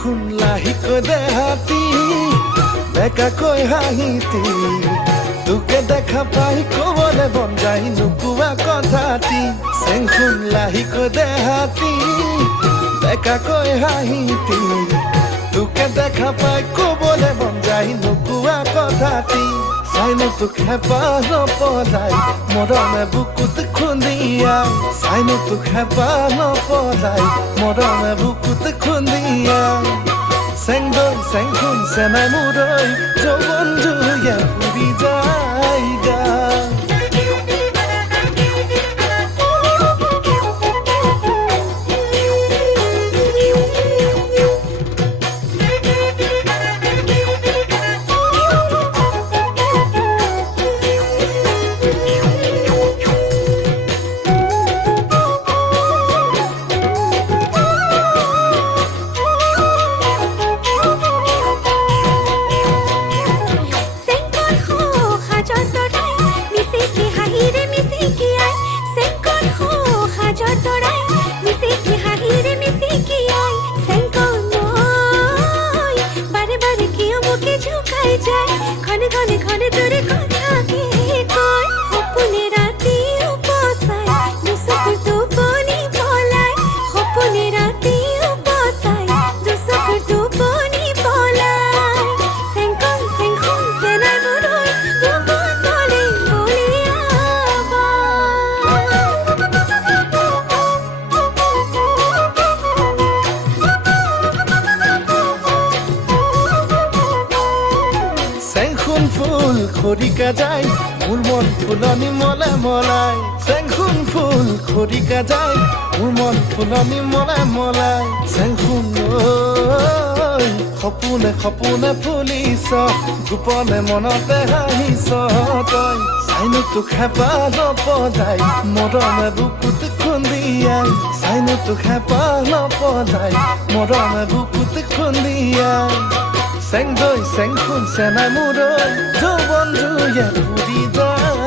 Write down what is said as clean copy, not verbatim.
শুন লাহিকৈ দেহাতি বেকাকৈ হাঁহিতি তোকে দেখা পাই কবলে মন যায় নুকুৱা কথাটি চেং শুন লাহিকৈ দেহাতি বেকাকৈ হাঁহিতি তোকে দেখা পাই কবলে মন যায় নুকুৱা কথাটি চাইনো তোক হেঁপাহ নপলাই মৰমে বুকুত খুন্দিয়াই চাইনো তোক হেঁপাহ নপলাই মৰমে বুকুত খুন্দিয়াই চেংদৈ চেংখুন চেনাই মুৰৈ যৌৱন জুয়ে ফুৰি যায় গা খনে খনে খনে তোৰে কথা কে কয় সপনে ৰাতি উপসাই দুচকুৰ টোপনি পলাই সপনে ৰাতি উপসাই দুচকুৰ টোপনি পলাই চেংকন চেংখন চেনাই মুৰৈ দুগুণ বলে বলিয়াবা চেংখুন ফুল খৰিকা যায় মোৰ মন ফুলনি মলাই মলাই চেংখুন ফুল খৰিকা যায় মোৰ মন ফুলনি মলাই মলাই চেংখুন সপোনে সপোনে ফুলিছ গোপনে মনতে হাঁহিছ তই চাইনো তোক হেঁপাহ নপলাই মৰমে বুকুত খুন্দিয়াই চাইনো তোক হেঁপাহ নপলাই মৰমে বুকুত খুন্দিয়াই চেংদৈ চেংখুন চেনাই মুৰৈ যৌৱন জুয়ে ফুৰি যায়